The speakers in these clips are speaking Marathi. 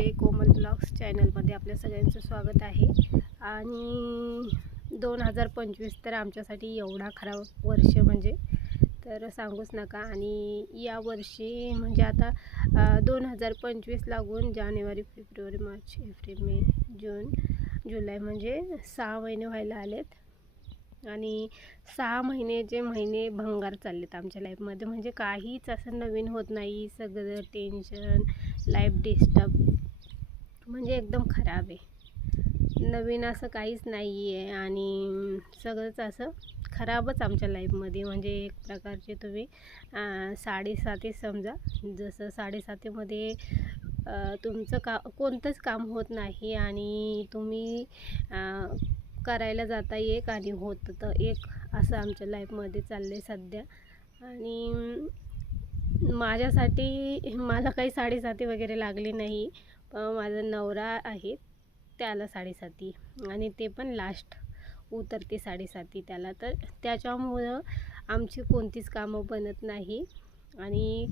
नमस्ते कोमल ब्लॉग्स चॅनलमध्ये आपल्या सगळ्यांचं स्वागत आहे. आणि दोन हजार पंचवीस तर आमच्यासाठी एवढा खराब वर्ष म्हणजे. तर सांगूच नका. आणि या वर्षी म्हणजे आता दोन हजार पंचवीस लागून जानेवारी फेब्रुवारी मार्च एप्रिल मे जून जुलै म्हणजे सहा महिने व्हायला आलेत. आणि सहा महिने जे महिने भंगार चाललेत आमच्या लाईफमध्ये म्हणजे काहीच असं नवीन होत नाही. सगळं टेन्शन लाईफ डिस्टर्ब म्हणजे एकदम खराब आहे. नवीन असं काहीच नाही आहे आणि सगळंच असं खराबच आमच्या लाईफमध्ये. म्हणजे एक प्रकारचे तुम्ही साडेसाती समजा जसं साडेसातीमध्ये तुमचं का कोणतंच काम होत नाही आणि तुम्ही करायला जाता एक आणि होतं तर एक असं आमच्या लाईफमध्ये चाललं आहे सध्या. आणि माझ्यासाठी मला काही साडेसाती वगैरे लागली नाही. माझा नवरा आहे त्याला साडेसाती. आणि ते पण लास्ट उतरते साडेसाती त्याला. तर त्याच्यामुळं आमची कोणतीच कामं बनत नाही. आणि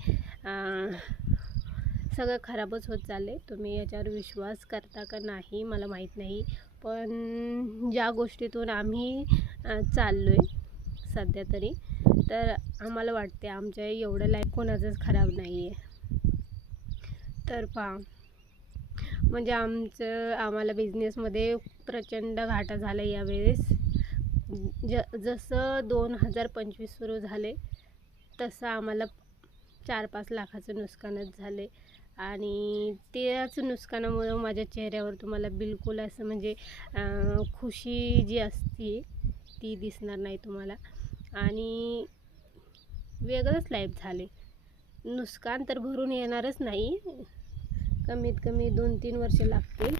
सगळं खराबच होत चालले तुम्ही याच्यावर विश्वास करता का नाही मला माहीत नाही. पण ज्या गोष्टीतून आम्ही चाललो आहे सध्या तरी तर आम्हाला वाटते आमच्या एवढं लाईफ कोणाचंच खराब नाही आहे तर पहा. म्हणजे आमचं आम्हाला बिझनेसमध्ये प्रचंड घाटा झाला यावेळेस. ज जसं दोन हजार पंचवीस सुरू झाले तसं आम्हाला चार पाच लाखाचं नुकसानच झाले. आणि त्याच नुकसानामुळं माझ्या चेहऱ्यावर तुम्हाला बिलकुल असं म्हणजे खुशी जी असते ती दिसणार नाही तुम्हाला. आणि वेगळंच लाईफ झाले. नुकसान तर भरून येणारच नाही. कमीत कमी दोन तीन वर्ष लागतील.